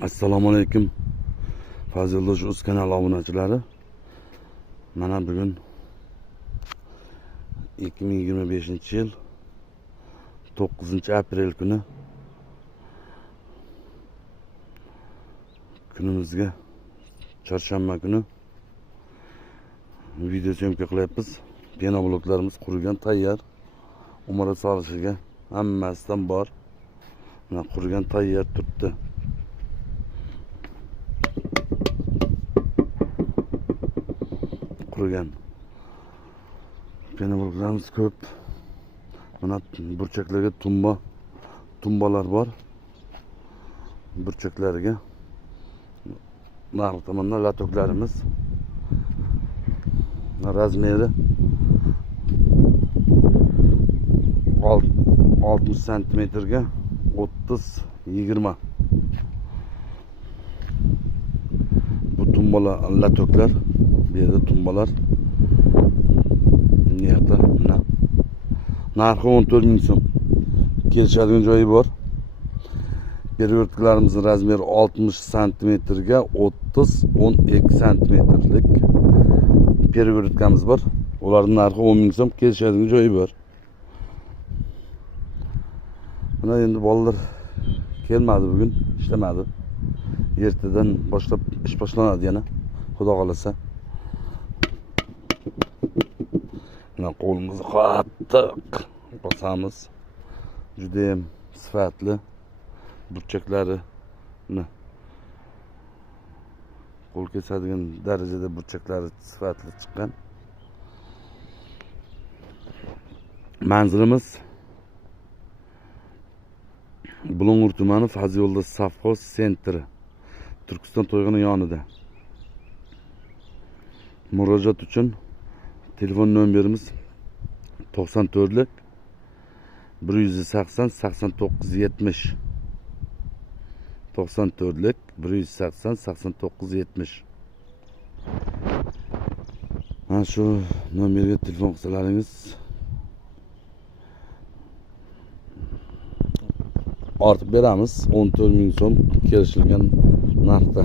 Assalomu alaykum. Fazildosh Uz kanali obunachilari. Mana bugun 2025-yil 9-aprel kuni kunimizga chorshanba kuni video syomka qilyapmiz. Penobloklarimiz qurigan, tayyor. Umara solishiga hammasidan bor. Mana qurigan, tayyor turibdi. Qurigan penobloklarimiz ko'p. Mana burchaklarga tumbalar bor. Burchaklariga narxi tomonda latoklarimiz razmeri 60 santimetrga 30-20. Bu tumbalar latoklar. Bu yerda tumbalar. Bu yerda narxi 14 ming so'm. Kelishadigan joyi bor. Pervertkalarimiz razmeri 60 santimetrga 30-12 santimetrlik pervertkamiz bor. Ularning narxi 10 ming so'm. Kelishadigan joyi bor. Mana endi bolalar kelmadi bugun, ishlamadi. Ertadan boshlab ish boshlanadi yana. Xudo xolasa. Mana qo'limizni qattiq bosamiz. Juda ham sifatli burchaklari qo'l kesadigan darajada burchaklari sifatli chiqqan. Manzilimiz Bulung'ur tumani Fazilda Safxoz sentri, Turkiston to'yg'ini yonida. Murojaat uchun telefon nomerimiz 94lik 180 89 70. 94lik 180 89 70. Mana shu nomerga telefon qilsalaringiz ortib beramiz. 14 ming so'm kelishilgan narxda.